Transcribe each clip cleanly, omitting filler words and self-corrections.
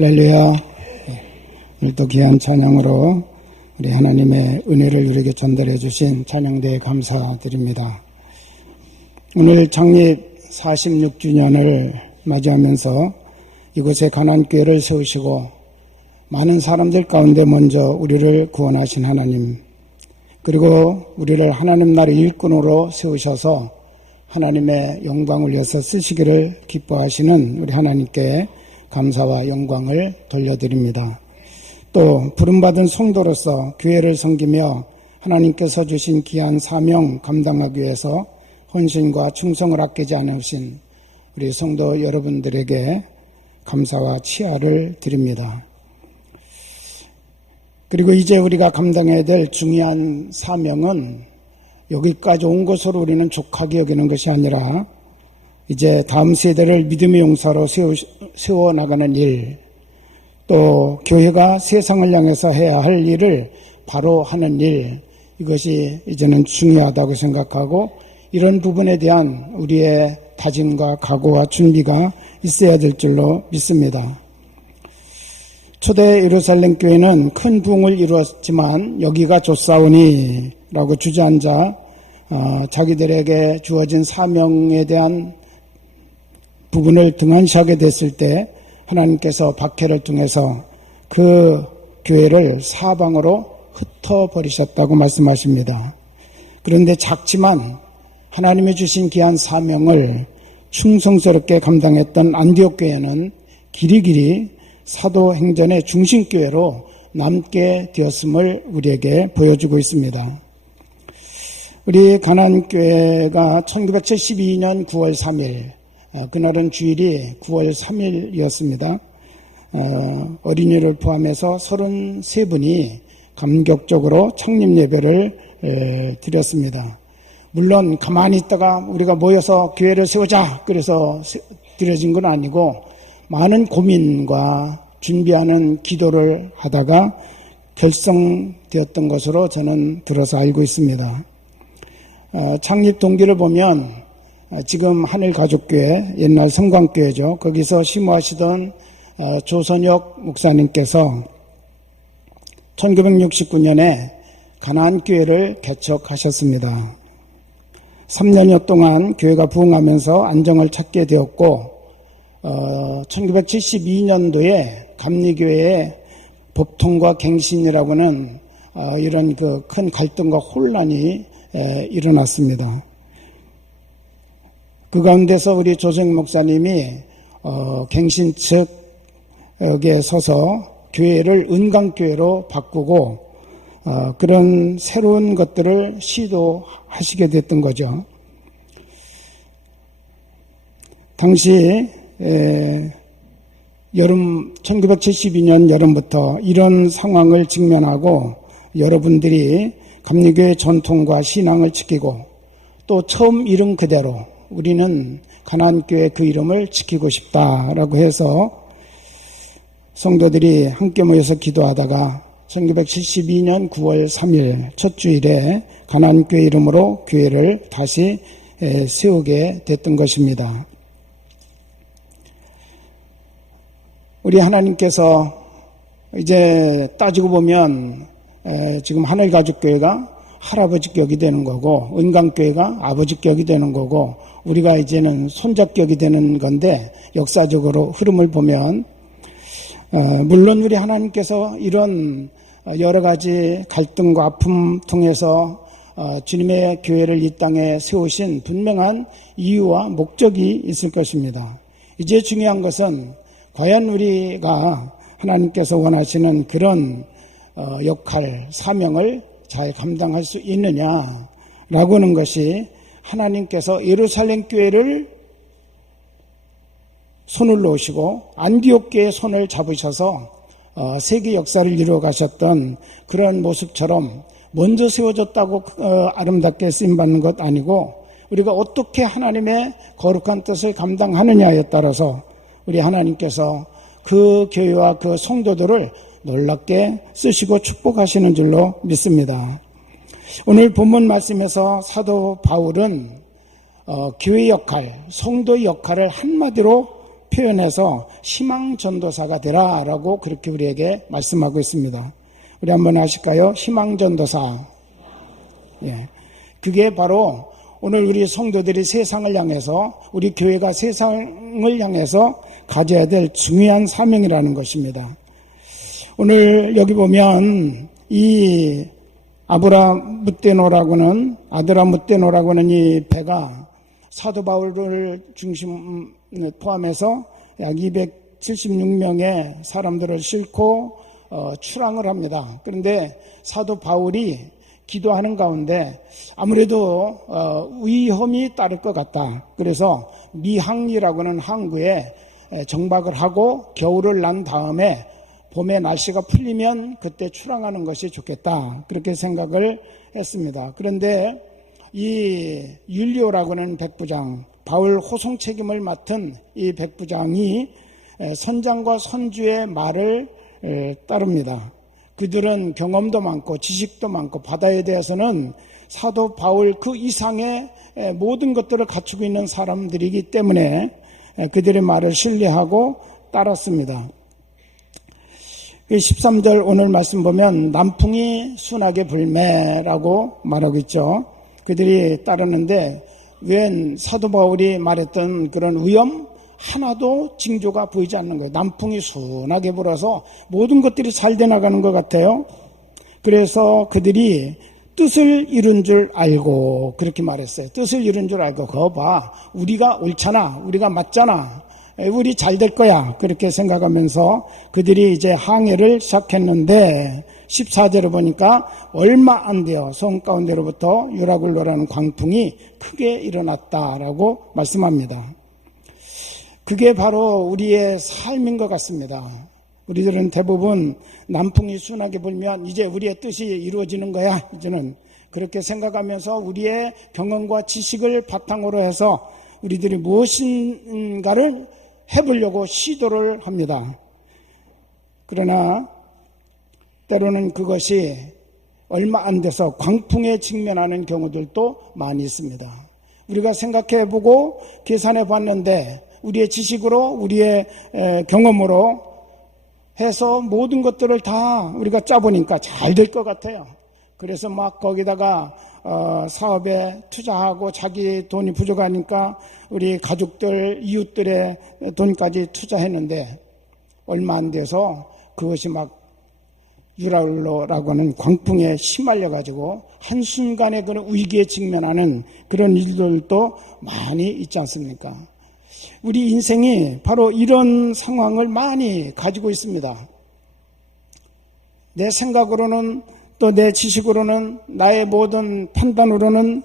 할렐루야. 오늘도 귀한 찬양으로 우리 하나님의 은혜를 우리에게 전달해 주신 찬양대에 감사드립니다. 오늘 창립 46주년을 맞이하면서 이곳에 가난교회를 세우시고 많은 사람들 가운데 먼저 우리를 구원하신 하나님, 그리고 우리를 하나님 나라의 일꾼으로 세우셔서 하나님의 영광을 위해서 쓰시기를 기뻐하시는 우리 하나님께 감사와 영광을 돌려드립니다. 또 부름받은 성도로서 교회를 섬기며 하나님께서 주신 귀한 사명 감당하기 위해서 헌신과 충성을 아끼지 않으신 우리 성도 여러분들에게 감사와 치아를 드립니다. 그리고 이제 우리가 감당해야 될 중요한 사명은 여기까지 온 것으로 우리는 족하게 여기는 것이 아니라 이제 다음 세대를 믿음의 용사로 세워나가는 일, 또 교회가 세상을 향해서 해야 할 일을 바로 하는 일, 이것이 이제는 중요하다고 생각하고 이런 부분에 대한 우리의 다짐과 각오와 준비가 있어야 될 줄로 믿습니다. 초대 예루살렘 교회는 큰 부흥을 이루었지만 여기가 좋사오니 라고 주저앉아 자기들에게 주어진 사명에 대한 부분을 등한시하게 됐을 때 하나님께서 박해를 통해서 그 교회를 사방으로 흩어버리셨다고 말씀하십니다. 그런데 작지만 하나님이 주신 귀한 사명을 충성스럽게 감당했던 안디옥 교회는 길이길이 사도행전의 중심교회로 남게 되었음을 우리에게 보여주고 있습니다. 우리 가난교회가 1972년 9월 3일, 그날은 주일이 9월 3일이었습니다. 어린이를 포함해서 33분이 감격적으로 창립 예배를 드렸습니다. 물론 가만히 있다가 우리가 모여서 교회를 세우자 그래서 드려진 건 아니고 많은 고민과 준비하는 기도를 하다가 결성되었던 것으로 저는 들어서 알고 있습니다. 창립 동기를 보면 지금 하늘가족교회, 옛날 성광교회죠. 거기서 심호하시던 조선혁 목사님께서 1969년에 가나안교회를 개척하셨습니다. 3년여 동안 교회가 부흥하면서 안정을 찾게 되었고 1972년도에 감리교회의 법통과 갱신이라고는 이런 그 큰 갈등과 혼란이 일어났습니다. 그 가운데서 우리 조정익 목사님이 갱신 측에 서서 교회를 은강교회로 바꾸고 그런 새로운 것들을 시도하시게 됐던 거죠. 당시 여름 1972년 여름부터 이런 상황을 직면하고 여러분들이 감리교회 전통과 신앙을 지키고 또 처음 이름 그대로 우리는 가나안교회 그 이름을 지키고 싶다라고 해서 성도들이 함께 모여서 기도하다가 1972년 9월 3일 첫 주일에 가나안교회 이름으로 교회를 다시 세우게 됐던 것입니다. 우리 하나님께서 이제 따지고 보면 지금 하늘가족교회가 할아버지격이 되는 거고 은강교회가 아버지격이 되는 거고 우리가 이제는 손자격이 되는 건데 역사적으로 흐름을 보면 물론 우리 하나님께서 이런 여러 가지 갈등과 아픔 통해서 주님의 교회를 이 땅에 세우신 분명한 이유와 목적이 있을 것입니다. 이제 중요한 것은 과연 우리가 하나님께서 원하시는 그런 역할, 사명을 잘 감당할 수 있느냐라고 하는 것이 하나님께서 예루살렘 교회를 손을 놓으시고 안디옥 교회의 손을 잡으셔서 세계 역사를 이루어 가셨던 그런 모습처럼 먼저 세워졌다고 아름답게 쓰임받는 것 아니고 우리가 어떻게 하나님의 거룩한 뜻을 감당하느냐에 따라서 우리 하나님께서 그 교회와 그 성도들을 놀랍게 쓰시고 축복하시는 줄로 믿습니다. 오늘 본문 말씀에서 사도 바울은 교회 역할, 성도의 역할을 한마디로 표현해서 희망전도사가 되라라고 그렇게 우리에게 말씀하고 있습니다. 우리 한번 하실까요? 희망전도사. 예. 그게 바로 오늘 우리 성도들이 세상을 향해서, 우리 교회가 세상을 향해서 가져야 될 중요한 사명이라는 것입니다. 오늘 여기 보면 이 아드라무떼노라고는 이 배가 사도 바울을 포함해서 약 276명의 사람들을 싣고 출항을 합니다. 그런데 사도 바울이 기도하는 가운데 아무래도 위험이 따를 것 같다. 그래서 미항리라고는 항구에 정박을 하고 겨울을 난 다음에 봄에 날씨가 풀리면 그때 출항하는 것이 좋겠다. 그렇게 생각을 했습니다. 그런데 이 율리오라고는 백부장, 바울 호송 책임을 맡은 이 백부장이 선장과 선주의 말을 따릅니다. 그들은 경험도 많고 지식도 많고 바다에 대해서는 사도 바울 그 이상의 모든 것들을 갖추고 있는 사람들이기 때문에 그들의 말을 신뢰하고 따랐습니다. 13절 오늘 말씀 보면 남풍이 순하게 불매라고 말하고 있죠. 그들이 따르는데 웬 사도 바울이 말했던 그런 위험 하나도 징조가 보이지 않는 거예요. 남풍이 순하게 불어서 모든 것들이 잘 돼나가는 것 같아요. 그래서 그들이 뜻을 이룬 줄 알고 그렇게 말했어요. 뜻을 이룬 줄 알고 그거 봐, 우리가 옳잖아, 우리가 맞잖아, 우리 잘 될 거야, 그렇게 생각하면서 그들이 이제 항해를 시작했는데 14절을 보니까 얼마 안 돼요. 성 가운데로부터 유라굴로라는 광풍이 크게 일어났다라고 말씀합니다. 그게 바로 우리의 삶인 것 같습니다. 우리들은 대부분 남풍이 순하게 불면 이제 우리의 뜻이 이루어지는 거야, 이제는 그렇게 생각하면서 우리의 경험과 지식을 바탕으로 해서 우리들이 무엇인가를 해보려고 시도를 합니다. 그러나 때로는 그것이 얼마 안 돼서 광풍에 직면하는 경우들도 많이 있습니다. 우리가 생각해보고 계산해봤는데 우리의 지식으로, 우리의 경험으로 해서 모든 것들을 다 우리가 짜보니까 잘 될 것 같아요. 그래서 막 거기다가 사업에 투자하고 자기 돈이 부족하니까 우리 가족들, 이웃들의 돈까지 투자했는데 얼마 안 돼서 그것이 막 유라굴로라고 하는 광풍에 휘말려가지고 한순간에 그런 위기에 직면하는 그런 일들도 많이 있지 않습니까? 우리 인생이 바로 이런 상황을 많이 가지고 있습니다. 내 생각으로는 또 내 지식으로는 나의 모든 판단으로는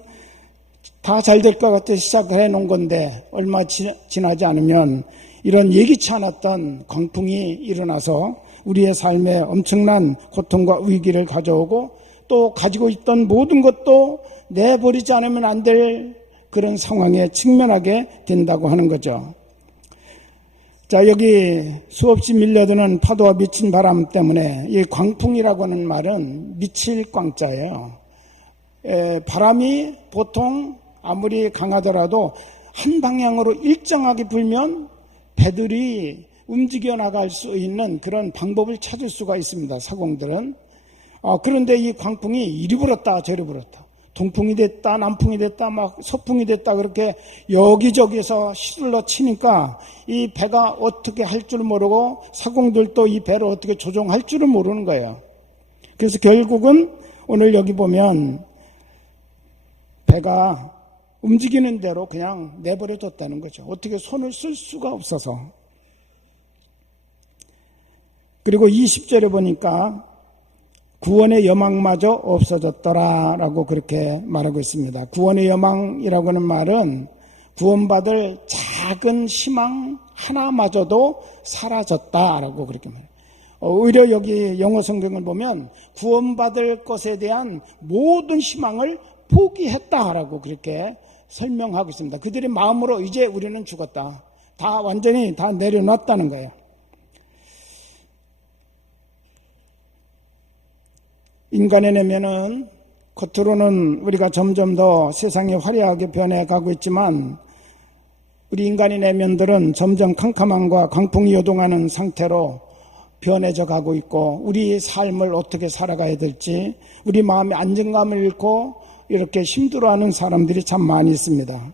다 잘 될 것 같아 시작을 해놓은 건데 얼마 지나지 않으면 이런 예기치 않았던 광풍이 일어나서 우리의 삶에 엄청난 고통과 위기를 가져오고 또 가지고 있던 모든 것도 내버리지 않으면 안 될 그런 상황에 직면하게 된다고 하는 거죠. 자, 여기 수없이 밀려드는 파도와 미친 바람 때문에 이 광풍이라고 하는 말은 미칠 광자예요. 바람이 보통 아무리 강하더라도 한 방향으로 일정하게 불면 배들이 움직여 나갈 수 있는 그런 방법을 찾을 수가 있습니다, 사공들은. 그런데 이 광풍이 이리 불었다 저리 불었다, 동풍이 됐다 남풍이 됐다 막 서풍이 됐다, 그렇게 여기저기서 휘둘러 치니까 이 배가 어떻게 할 줄 모르고 사공들도 이 배를 어떻게 조종할 줄을 모르는 거예요. 그래서 결국은 오늘 여기 보면 배가 움직이는 대로 그냥 내버려 뒀다는 거죠. 어떻게 손을 쓸 수가 없어서. 그리고 20절에 보니까 구원의 여망마저 없어졌더라라고 그렇게 말하고 있습니다. 구원의 여망이라고 하는 말은 구원받을 작은 희망 하나마저도 사라졌다라고 그렇게 말해요. 오히려 여기 영어 성경을 보면 구원받을 것에 대한 모든 희망을 포기했다라고 그렇게 설명하고 있습니다. 그들의 마음으로 이제 우리는 죽었다, 다 완전히 다 내려놨다는 거예요. 인간의 내면은 겉으로는 우리가 점점 더 세상이 화려하게 변해가고 있지만 우리 인간의 내면들은 점점 캄캄함과 광풍이 요동하는 상태로 변해져 가고 있고, 우리 삶을 어떻게 살아가야 될지, 우리 마음의 안정감을 잃고 이렇게 힘들어하는 사람들이 참 많이 있습니다.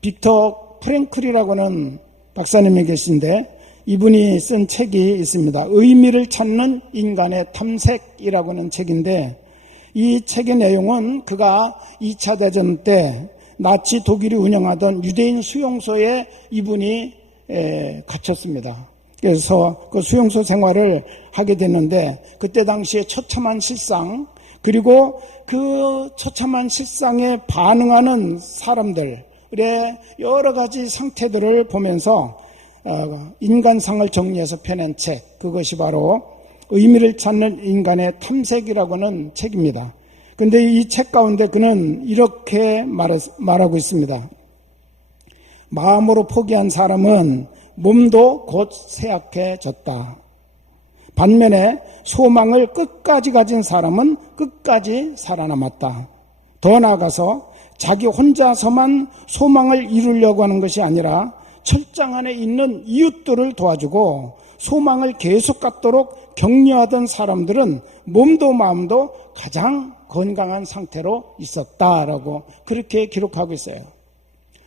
빅터 프랭클이라고는 박사님이 계신데, 이분이 쓴 책이 있습니다. 의미를 찾는 인간의 탐색이라고 하는 책인데, 이 책의 내용은 그가 2차 대전 때 나치 독일이 운영하던 유대인 수용소에 이분이 갇혔습니다. 그래서 그 수용소 생활을 하게 됐는데, 그때 당시에 처참한 실상, 그리고 그 처참한 실상에 반응하는 사람들의 여러 가지 상태들을 보면서 인간상을 정리해서 펴낸 책, 그것이 바로 의미를 찾는 인간의 탐색이라고 하는 책입니다. 그런데 이 책 가운데 그는 이렇게 말하고 있습니다. 마음으로 포기한 사람은 몸도 곧 쇠약해졌다. 반면에 소망을 끝까지 가진 사람은 끝까지 살아남았다. 더 나아가서 자기 혼자서만 소망을 이루려고 하는 것이 아니라 철장 안에 있는 이웃들을 도와주고 소망을 계속 갖도록 격려하던 사람들은 몸도 마음도 가장 건강한 상태로 있었다라고 그렇게 기록하고 있어요.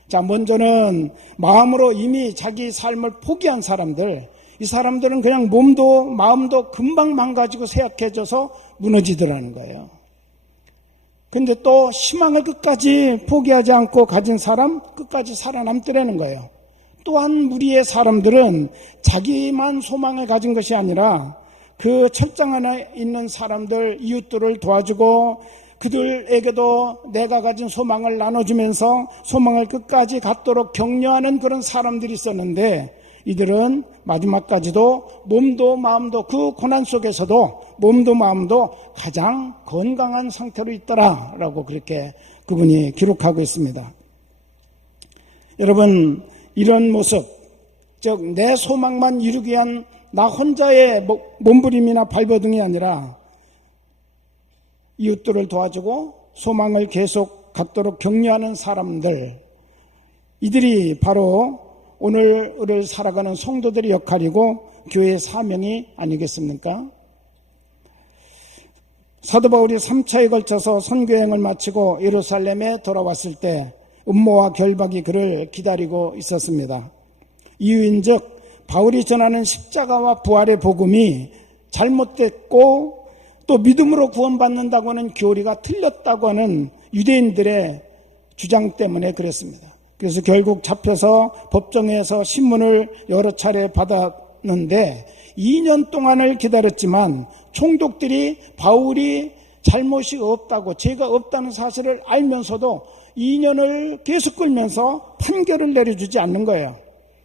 자, 먼저는 마음으로 이미 자기 삶을 포기한 사람들, 이 사람들은 그냥 몸도 마음도 금방 망가지고 쇠약해져서 무너지더라는 거예요. 근데 또 희망을 끝까지 포기하지 않고 가진 사람 끝까지 살아남더라는 거예요. 또한 우리의 사람들은 자기만 소망을 가진 것이 아니라 그 철장 안에 있는 사람들, 이웃들을 도와주고 그들에게도 내가 가진 소망을 나눠주면서 소망을 끝까지 갖도록 격려하는 그런 사람들이 있었는데, 이들은 마지막까지도 몸도 마음도 그 고난 속에서도 몸도 마음도 가장 건강한 상태로 있더라라고 그렇게 그분이 기록하고 있습니다. 여러분, 이런 모습, 즉 내 소망만 이루기 위한 나 혼자의 몸부림이나 발버둥이 아니라 이웃들을 도와주고 소망을 계속 갖도록 격려하는 사람들, 이들이 바로 오늘을 살아가는 성도들의 역할이고 교회의 사명이 아니겠습니까? 사도 바울이 3차에 걸쳐서 선교여행을 마치고 예루살렘에 돌아왔을 때 음모와 결박이 그를 기다리고 있었습니다. 이유인즉 바울이 전하는 십자가와 부활의 복음이 잘못됐고 또 믿음으로 구원받는다고 하는 교리가 틀렸다고 하는 유대인들의 주장 때문에 그랬습니다. 그래서 결국 잡혀서 법정에서 신문을 여러 차례 받았는데 2년 동안을 기다렸지만 총독들이 바울이 잘못이 없다고, 죄가 없다는 사실을 알면서도 2년을 계속 끌면서 판결을 내려주지 않는 거예요.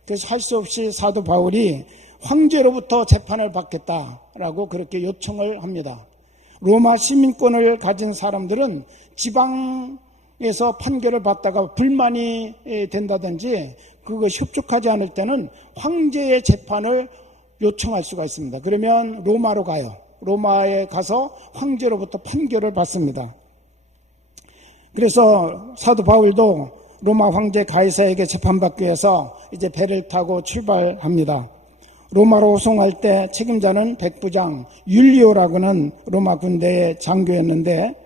그래서 할 수 없이 사도 바울이 황제로부터 재판을 받겠다라고 그렇게 요청을 합니다. 로마 시민권을 가진 사람들은 지방에서 판결을 받다가 불만이 된다든지 그거 협족하지 않을 때는 황제의 재판을 요청할 수가 있습니다. 그러면 로마로 가요. 로마에 가서 황제로부터 판결을 받습니다. 그래서 사도 바울도 로마 황제 가이사에게 재판받기 위해서 이제 배를 타고 출발합니다. 로마로 호송할 때 책임자는 백부장 율리오라고는 로마 군대의 장교였는데,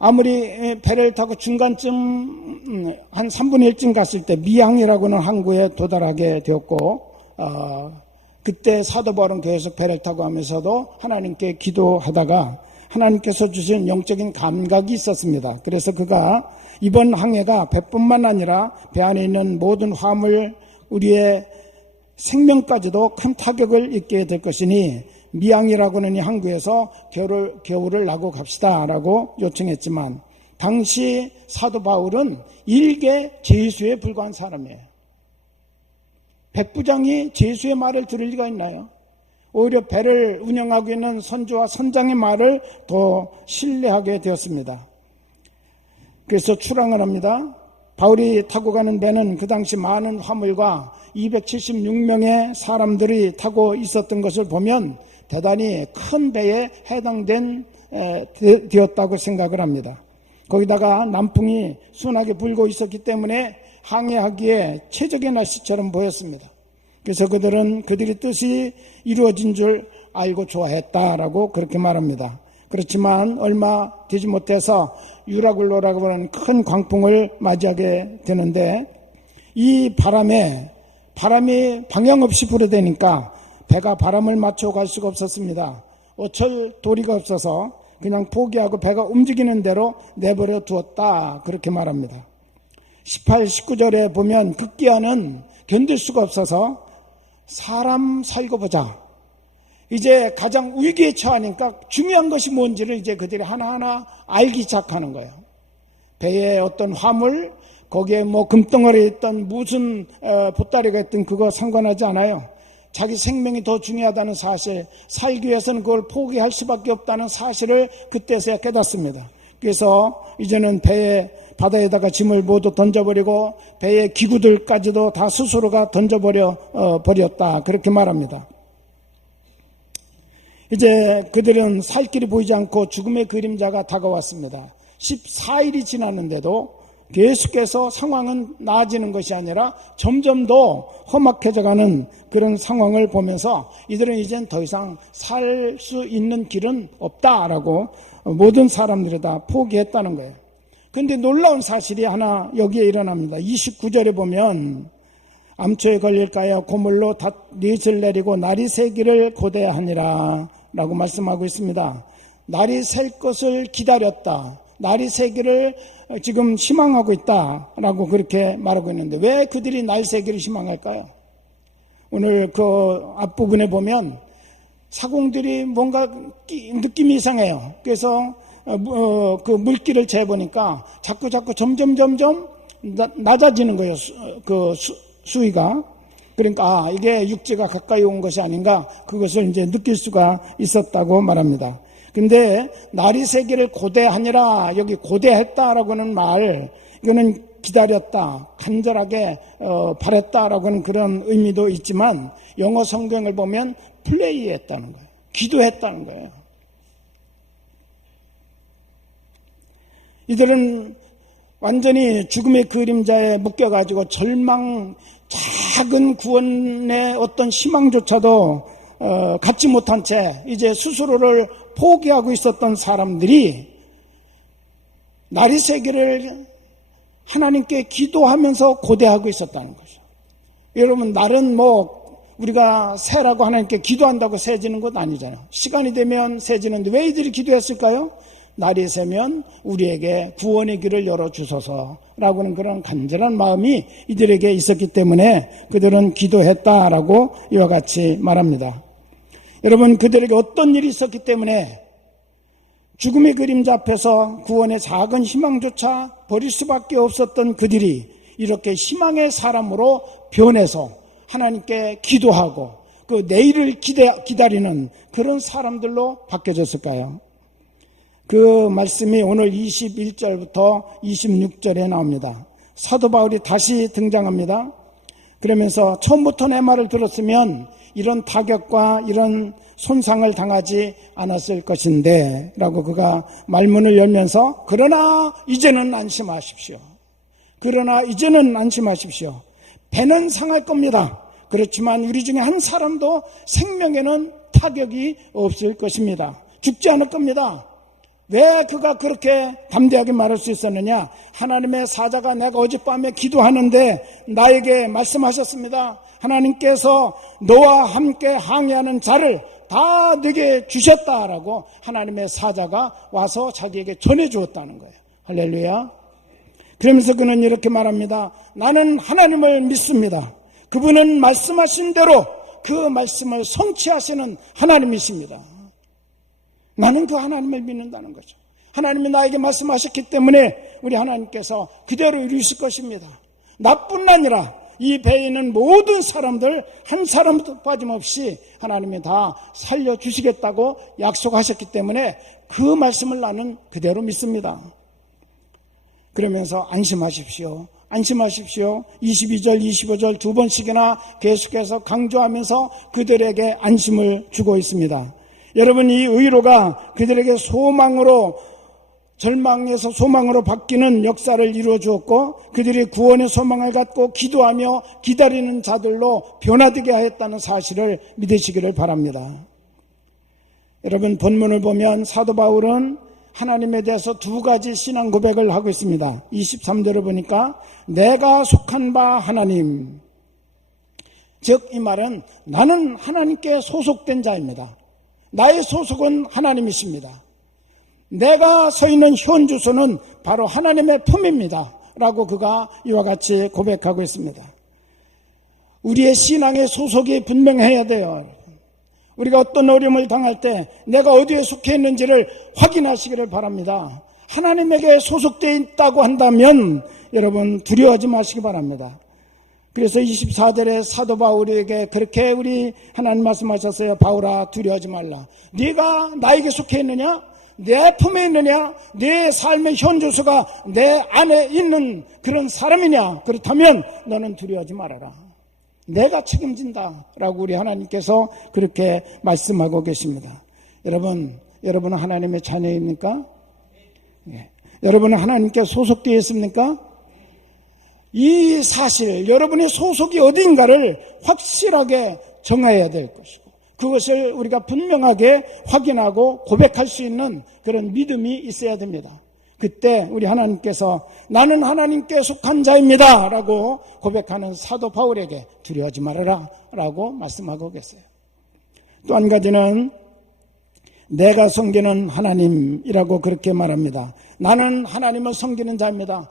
아무리 배를 타고 중간쯤 한 3분의 1쯤 갔을 때 미항이라고는 항구에 도달하게 되었고, 그때 사도 바울은 계속 배를 타고 하면서도 하나님께 기도하다가 하나님께서 주신 영적인 감각이 있었습니다. 그래서 그가 이번 항해가 배뿐만 아니라 배 안에 있는 모든 화물, 우리의 생명까지도 큰 타격을 입게 될 것이니 미항이라고 하는 이 항구에서 겨울을 나고 갑시다라고 요청했지만, 당시 사도 바울은 일개 죄수에 불과한 사람이에요. 백부장이 죄수의 말을 들을 리가 있나요? 오히려 배를 운영하고 있는 선주와 선장의 말을 더 신뢰하게 되었습니다. 그래서 출항을 합니다. 바울이 타고 가는 배는 그 당시 많은 화물과 276명의 사람들이 타고 있었던 것을 보면 대단히 큰 배에 되었다고 생각을 합니다. 거기다가 남풍이 순하게 불고 있었기 때문에 항해하기에 최적의 날씨처럼 보였습니다. 그래서 그들은 그들의 뜻이 이루어진 줄 알고 좋아했다라고 그렇게 말합니다. 그렇지만 얼마 되지 못해서 유라굴로라고 하는 큰 광풍을 맞이하게 되는데, 이 바람이 방향 없이 불어대니까 배가 바람을 맞춰 갈 수가 없었습니다. 어쩔 도리가 없어서 그냥 포기하고 배가 움직이는 대로 내버려 두었다, 그렇게 말합니다. 18, 19절에 보면 급기야는 견딜 수가 없어서 사람 살고 보자. 이제 가장 위기에 처하니까 중요한 것이 뭔지를 이제 그들이 하나하나 알기 시작하는 거예요. 배에 어떤 화물, 거기에 뭐 금덩어리에 있던 무슨 보따리가 있든 그거 상관하지 않아요. 자기 생명이 더 중요하다는 사실, 살기 위해서는 그걸 포기할 수밖에 없다는 사실을 그때서야 깨닫습니다. 그래서 이제는 바다에다가 짐을 모두 던져버리고 배의 기구들까지도 다 스스로가 버렸다, 그렇게 말합니다. 이제 그들은 살 길이 보이지 않고 죽음의 그림자가 다가왔습니다. 14일이 지났는데도 계속해서 상황은 나아지는 것이 아니라 점점 더 험악해져가는 그런 상황을 보면서 이들은 이젠 더 이상 살 수 있는 길은 없다라고 모든 사람들이 다 포기했다는 거예요. 그런데 놀라운 사실이 하나 여기에 일어납니다. 29절에 보면 암초에 걸릴까요? 고물로 닷릿을 내리고 날이 새기를 고대하니라 라고 말씀하고 있습니다. 날이 셀 것을 기다렸다, 날이 새기를 지금 희망하고 있다라고 그렇게 말하고 있는데, 왜 그들이 날 새기를 희망할까요? 오늘 그 앞부분에 보면 사공들이 뭔가 느낌이 이상해요. 그래서 그 물기를 재보니까 자꾸 점점 낮아지는 거예요. 그 수위가. 그러니까 이게 육지가 가까이 온 것이 아닌가, 그것을 이제 느낄 수가 있었다고 말합니다. 근데 날이 새기를 고대하니라, 여기 고대했다라고는 말, 이거는 기다렸다, 간절하게 바랬다라고 하는 그런 의미도 있지만, 영어 성경을 보면 플레이했다는 거예요. 기도했다는 거예요. 이들은 완전히 죽음의 그림자에 묶여가지고 작은 구원의 어떤 희망조차도 갖지 못한 채 이제 스스로를 포기하고 있었던 사람들이 날이 새기를 하나님께 기도하면서 고대하고 있었다는 거죠. 여러분, 날은 뭐 우리가 새라고 하나님께 기도한다고 새지는 것 아니잖아요. 시간이 되면 새지는데 왜 이들이 기도했을까요? 날이 새면 우리에게 구원의 길을 열어주소서라고 하는 그런 간절한 마음이 이들에게 있었기 때문에 그들은 기도했다라고 이와 같이 말합니다. 여러분, 그들에게 어떤 일이 있었기 때문에 죽음의 그림자 앞에서 구원의 작은 희망조차 버릴 수밖에 없었던 그들이 이렇게 희망의 사람으로 변해서 하나님께 기도하고 그 내일을 기다리는 그런 사람들로 바뀌어졌을까요? 그 말씀이 오늘 21절부터 26절에 나옵니다. 사도 바울이 다시 등장합니다. 그러면서 처음부터 내 말을 들었으면 이런 타격과 이런 손상을 당하지 않았을 것인데 라고 그가 말문을 열면서, 그러나 이제는 안심하십시오. 배는 상할 겁니다. 그렇지만 우리 중에 한 사람도 생명에는 타격이 없을 것입니다. 죽지 않을 겁니다. 왜 그가 그렇게 담대하게 말할 수 있었느냐? 하나님의 사자가 내가 어젯밤에 기도하는데 나에게 말씀하셨습니다. 하나님께서 너와 함께 항해하는 자를 다 내게 주셨다라고 하나님의 사자가 와서 자기에게 전해주었다는 거예요. 할렐루야. 그러면서 그는 이렇게 말합니다. 나는 하나님을 믿습니다. 그분은 말씀하신 대로 그 말씀을 성취하시는 하나님이십니다. 나는 그 하나님을 믿는다는 거죠. 하나님이 나에게 말씀하셨기 때문에 우리 하나님께서 그대로 이루실 것입니다. 나뿐 아니라 이 배에 있는 모든 사람들 한 사람도 빠짐없이 하나님이 다 살려주시겠다고 약속하셨기 때문에 그 말씀을 나는 그대로 믿습니다. 그러면서 안심하십시오. 22절, 25절 두 번씩이나 계속해서 강조하면서 그들에게 안심을 주고 있습니다. 여러분, 이 의로가 그들에게 소망으로 절망에서 소망으로 바뀌는 역사를 이루어 주었고 그들이 구원의 소망을 갖고 기도하며 기다리는 자들로 변화되게 하였다는 사실을 믿으시기를 바랍니다. 여러분, 본문을 보면 사도 바울은 하나님에 대해서 두 가지 신앙 고백을 하고 있습니다. 23절을 보니까 내가 속한 바 하나님, 즉 이 말은 나는 하나님께 소속된 자입니다. 나의 소속은 하나님이십니다. 내가 서 있는 현 주소는 바로 하나님의 품입니다 라고 그가 이와 같이 고백하고 있습니다. 우리의 신앙의 소속이 분명해야 돼요. 우리가 어떤 어려움을 당할 때 내가 어디에 속해 있는지를 확인하시기를 바랍니다. 하나님에게 소속되어 있다고 한다면 여러분 두려워하지 마시기 바랍니다. 그래서 24절에 사도 바울에게 그렇게 우리 하나님 말씀하셨어요. 바울아, 두려워하지 말라. 네가 나에게 속해 있느냐? 내 품에 있느냐? 내 삶의 현주소가 내 안에 있는 그런 사람이냐? 그렇다면 너는 두려워하지 말아라. 내가 책임진다 라고 우리 하나님께서 그렇게 말씀하고 계십니다. 여러분은 하나님의 자녀입니까? 예. 여러분은 하나님께 소속되어 있습니까? 이 사실, 여러분의 소속이 어딘가를 확실하게 정해야 될 것이고 그것을 우리가 분명하게 확인하고 고백할 수 있는 그런 믿음이 있어야 됩니다. 그때 우리 하나님께서 나는 하나님께 속한 자입니다 라고 고백하는 사도 바울에게 두려워하지 말아라 라고 말씀하고 계세요. 또 한 가지는 내가 섬기는 하나님이라고 그렇게 말합니다. 나는 하나님을 섬기는 자입니다.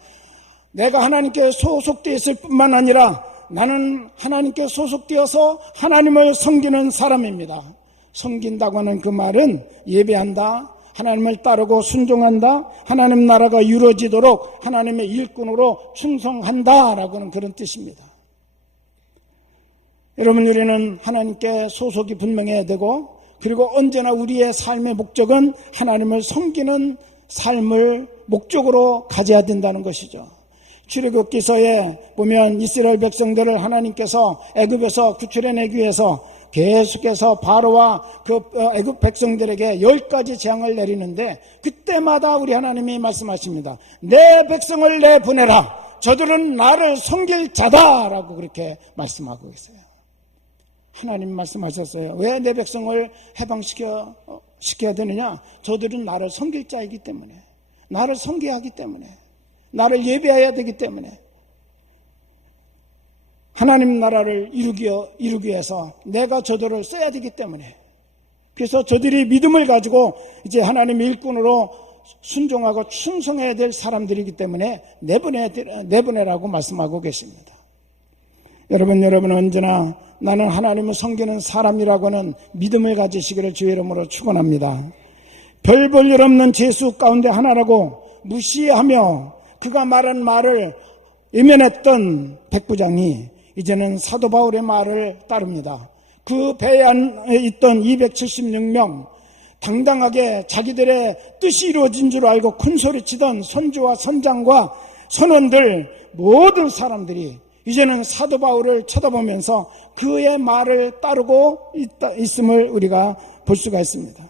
내가 하나님께 소속되어 있을 뿐만 아니라 나는 하나님께 소속되어서 하나님을 섬기는 사람입니다. 섬긴다고 하는 그 말은 예배한다, 하나님을 따르고 순종한다, 하나님 나라가 이루어지도록 하나님의 일꾼으로 충성한다라고는 그런 뜻입니다. 여러분, 우리는 하나님께 소속이 분명해야 되고 그리고 언제나 우리의 삶의 목적은 하나님을 섬기는 삶을 목적으로 가져야 된다는 것이죠. 출애굽기서에 보면 이스라엘 백성들을 하나님께서 애굽에서 구출해내기 위해서 계속해서 바로와 그 애굽 백성들에게 10가지 재앙을 내리는데 그때마다 우리 하나님이 말씀하십니다. 내 백성을 내보내라. 저들은 나를 섬길 자다라고 그렇게 말씀하고 있어요. 하나님 말씀하셨어요. 왜 내 백성을 해방시켜야 되느냐? 저들은 나를 섬길 자이기 때문에, 나를 섬겨야 하기 때문에, 나를 예배해야 되기 때문에, 하나님 나라를 이루기 위해서 내가 저들을 써야 되기 때문에, 그래서 저들이 믿음을 가지고 이제 하나님의 일꾼으로 순종하고 충성해야 될 사람들이기 때문에 내보내라고 말씀하고 계십니다. 여러분은 언제나 나는 하나님을 섬기는 사람이라고는 믿음을 가지시기를 주의 이름으로 축원합니다. 별 볼 일 없는 죄수 가운데 하나라고 무시하며 그가 말한 말을 외면했던 백부장이 이제는 사도 바울의 말을 따릅니다. 그 배에 있던 276명, 당당하게 자기들의 뜻이 이루어진 줄 알고 큰소리치던 선주와 선장과 선원들, 모든 사람들이 이제는 사도 바울을 쳐다보면서 그의 말을 따르고 있음을 우리가 볼 수가 있습니다.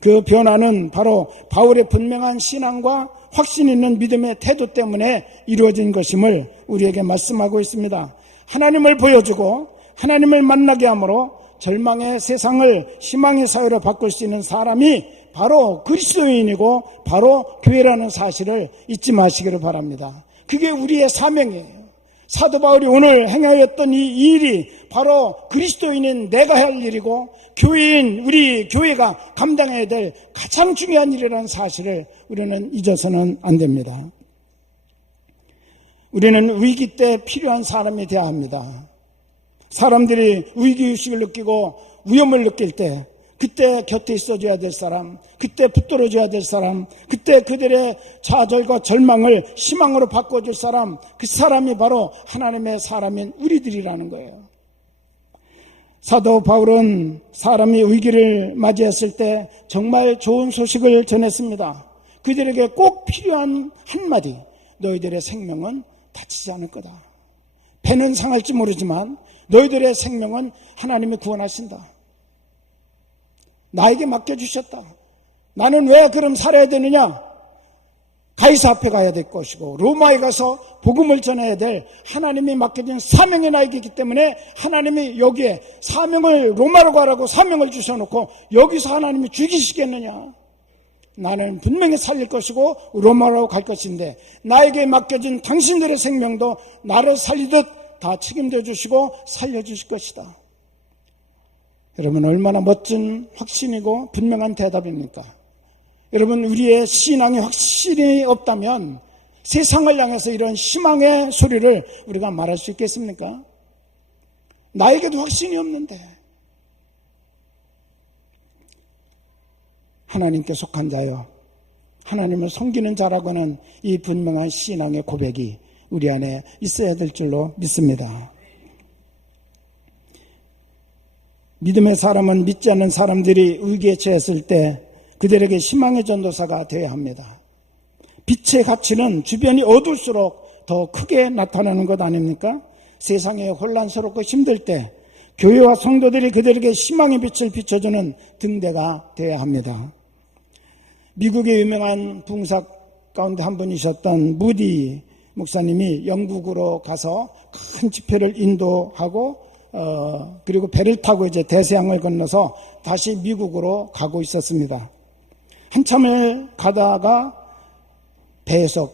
그 변화는 바로 바울의 분명한 신앙과 확신 있는 믿음의 태도 때문에 이루어진 것임을 우리에게 말씀하고 있습니다. 하나님을 보여주고 하나님을 만나게 함으로 절망의 세상을 희망의 사회로 바꿀 수 있는 사람이 바로 그리스도인이고 바로 교회라는 사실을 잊지 마시기를 바랍니다. 그게 우리의 사명이에요. 사도 바울이 오늘 행하였던 이 일이 바로 그리스도인인 내가 할 일이고 교회인 우리 교회가 감당해야 될 가장 중요한 일이라는 사실을 우리는 잊어서는 안 됩니다. 우리는 위기 때 필요한 사람이 되어야 합니다. 사람들이 위기의식을 느끼고 위험을 느낄 때 그때 곁에 있어줘야 될 사람, 그때 붙들어줘야 될 사람, 그때 그들의 좌절과 절망을 희망으로 바꿔줄 사람, 그 사람이 바로 하나님의 사람인 우리들이라는 거예요. 사도 바울은 사람이 위기를 맞이했을 때 정말 좋은 소식을 전했습니다. 그들에게 꼭 필요한 한마디, 너희들의 생명은 다치지 않을 거다. 배는 상할지 모르지만 너희들의 생명은 하나님이 구원하신다. 나에게 맡겨주셨다. 나는 왜 그럼 살아야 되느냐? 가이사 앞에 가야 될 것이고 로마에 가서 복음을 전해야 될 하나님이 맡겨진 사명이 나에게 있기 때문에 하나님이 여기에 사명을 로마로 가라고 사명을 주셔놓고 여기서 하나님이 죽이시겠느냐? 나는 분명히 살릴 것이고 로마로 갈 것인데 나에게 맡겨진 당신들의 생명도 나를 살리듯 다 책임져 주시고 살려주실 것이다. 여러분, 얼마나 멋진 확신이고 분명한 대답입니까? 여러분, 우리의 신앙이 확실히 없다면 세상을 향해서 이런 희망의 소리를 우리가 말할 수 있겠습니까? 나에게도 확신이 없는데 하나님께 속한 자여, 하나님을 섬기는 자라고는 이 분명한 신앙의 고백이 우리 안에 있어야 될 줄로 믿습니다. 믿음의 사람은 믿지 않는 사람들이 위기에 처했을 때 그들에게 희망의 전도사가 되어야 합니다. 빛의 가치는 주변이 어두울수록 더 크게 나타나는 것 아닙니까? 세상에 혼란스럽고 힘들 때 교회와 성도들이 그들에게 희망의 빛을 비춰주는 등대가 되어야 합니다. 미국의 유명한 부흥사 가운데 한 분이셨던 무디 목사님이 영국으로 가서 큰 집회를 인도하고 그리고 배를 타고 이제 대서양을 건너서 다시 미국으로 가고 있었습니다. 한참을 가다가 배에서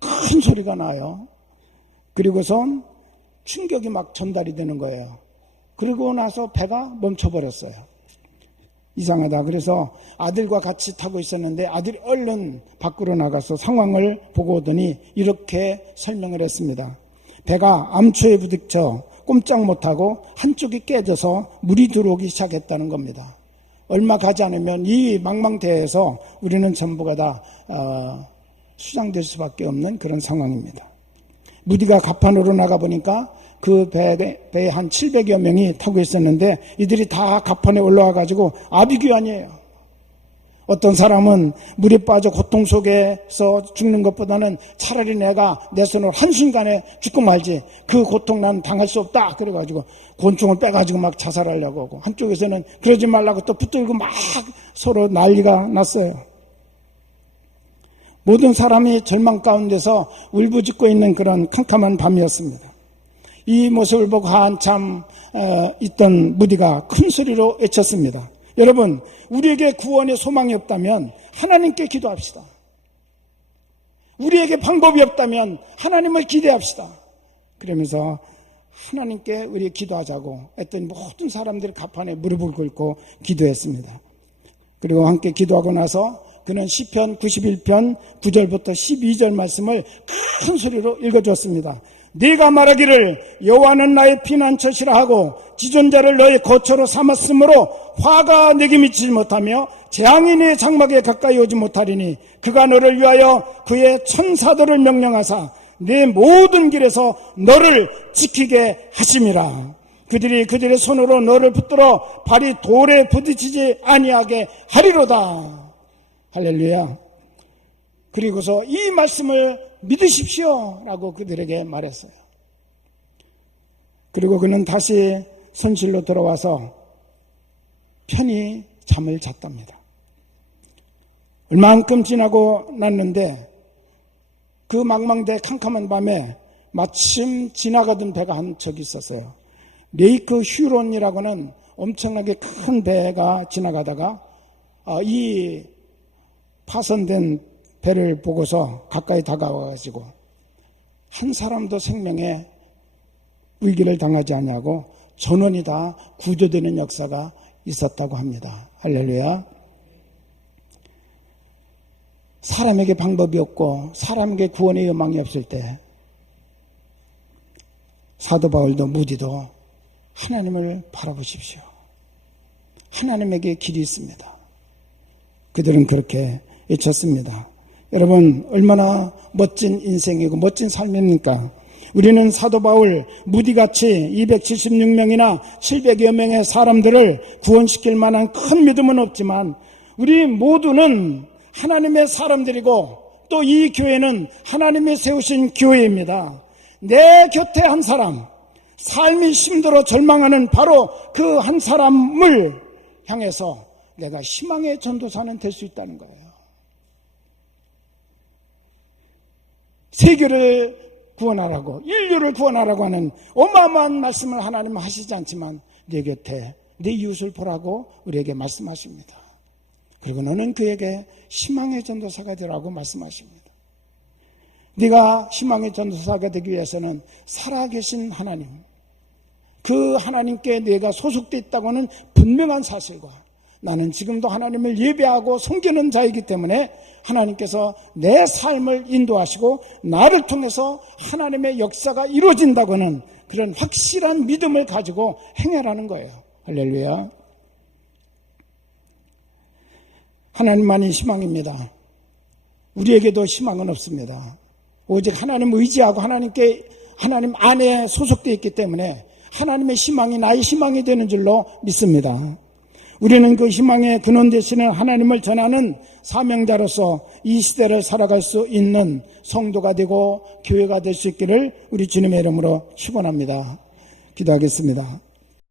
큰 소리가 나요. 그리고선 충격이 막 전달이 되는 거예요. 그리고 나서 배가 멈춰버렸어요. 이상하다. 그래서 아들과 같이 타고 있었는데 아들이 얼른 밖으로 나가서 상황을 보고 오더니 이렇게 설명을 했습니다. 배가 암초에 부딪혀 꼼짝 못하고 한쪽이 깨져서 물이 들어오기 시작했다는 겁니다. 얼마 가지 않으면 이 망망대해에서 우리는 전부가 다 수장될 수밖에 없는 그런 상황입니다. 무디가 갑판으로 나가보니까 그 배에 한 700여 명이 타고 있었는데 이들이 다 갑판에 올라와가지고 아비규환이에요. 어떤 사람은 물에 빠져 고통 속에서 죽는 것보다는 차라리 내가 내 손으로 한순간에 죽고 말지 그 고통 난 당할 수 없다 그래가지고 곤충을 빼가지고 막 자살하려고 하고 한쪽에서는 그러지 말라고 또 붙들고 막 서로 난리가 났어요. 모든 사람이 절망 가운데서 울부짖고 있는 그런 캄캄한 밤이었습니다. 이 모습을 보고 한참 있던 무디가 큰 소리로 외쳤습니다. 여러분, 우리에게 구원의 소망이 없다면 하나님께 기도합시다. 우리에게 방법이 없다면 하나님을 기대합시다. 그러면서 하나님께 우리 기도하자고 했더니 모든 사람들이 갑판에 무릎을 꿇고 기도했습니다. 그리고 함께 기도하고 나서 그는 시편 91편 9절부터 12절 말씀을 큰 소리로 읽어주었습니다. 네가 말하기를 여호와는 나의 피난처시라 하고 지존자를 너의 거처로 삼았으므로 화가 내게 미치지 못하며 재앙이 네 장막에 가까이 오지 못하리니 그가 너를 위하여 그의 천사들을 명령하사 네 모든 길에서 너를 지키게 하심이라. 그들이 그들의 손으로 너를 붙들어 발이 돌에 부딪히지 아니하게 하리로다. 할렐루야. 그리고서 이 말씀을 믿으십시오 라고 그들에게 말했어요. 그리고 그는 다시 선실로 들어와서 편히 잠을 잤답니다. 얼만큼 지나고 났는데 그 망망대 캄캄한 밤에 마침 지나가던 배가 한 척이 있었어요. 레이크 휴론이라고는 엄청나게 큰 배가 지나가다가 이 파손된 배를 보고서 가까이 다가와가지고 한 사람도 생명에 위기를 당하지 않냐고 전원이 다 구조되는 역사가 있었다고 합니다. 할렐루야. 사람에게 방법이 없고 사람에게 구원의 여망이 없을 때 사도 바울도 무디도 하나님을 바라보십시오. 하나님에게 길이 있습니다. 그들은 그렇게 외쳤습니다. 여러분, 얼마나 멋진 인생이고 멋진 삶입니까? 우리는 사도 바울 무디같이 276명이나 700여 명의 사람들을 구원시킬 만한 큰 믿음은 없지만 우리 모두는 하나님의 사람들이고 또 이 교회는 하나님이 세우신 교회입니다. 내 곁에 한 사람, 삶이 힘들어 절망하는 바로 그 한 사람을 향해서 내가 희망의 전도사는 될 수 있다는 거예요. 세계를 구원하라고, 인류를 구원하라고 하는 어마어마한 말씀을 하나님은 하시지 않지만 내 곁에 내 이웃을 보라고 우리에게 말씀하십니다. 그리고 너는 그에게 희망의 전도사가 되라고 말씀하십니다. 네가 희망의 전도사가 되기 위해서는 살아계신 하나님, 그 하나님께 내가 소속되어 있다고 하는 분명한 사실과 나는 지금도 하나님을 예배하고 섬기는 자이기 때문에 하나님께서 내 삶을 인도하시고 나를 통해서 하나님의 역사가 이루어진다고 하는 그런 확실한 믿음을 가지고 행하라는 거예요. 할렐루야. 하나님만이 희망입니다. 우리에게도 희망은 없습니다. 오직 하나님 의지하고 하나님 안에 소속되어 있기 때문에 하나님의 희망이 나의 희망이 되는 줄로 믿습니다. 우리는 그 희망의 근원 되시는 하나님을 전하는 사명자로서 이 시대를 살아갈 수 있는 성도가 되고 교회가 될 수 있기를 우리 주님의 이름으로 축원합니다. 기도하겠습니다.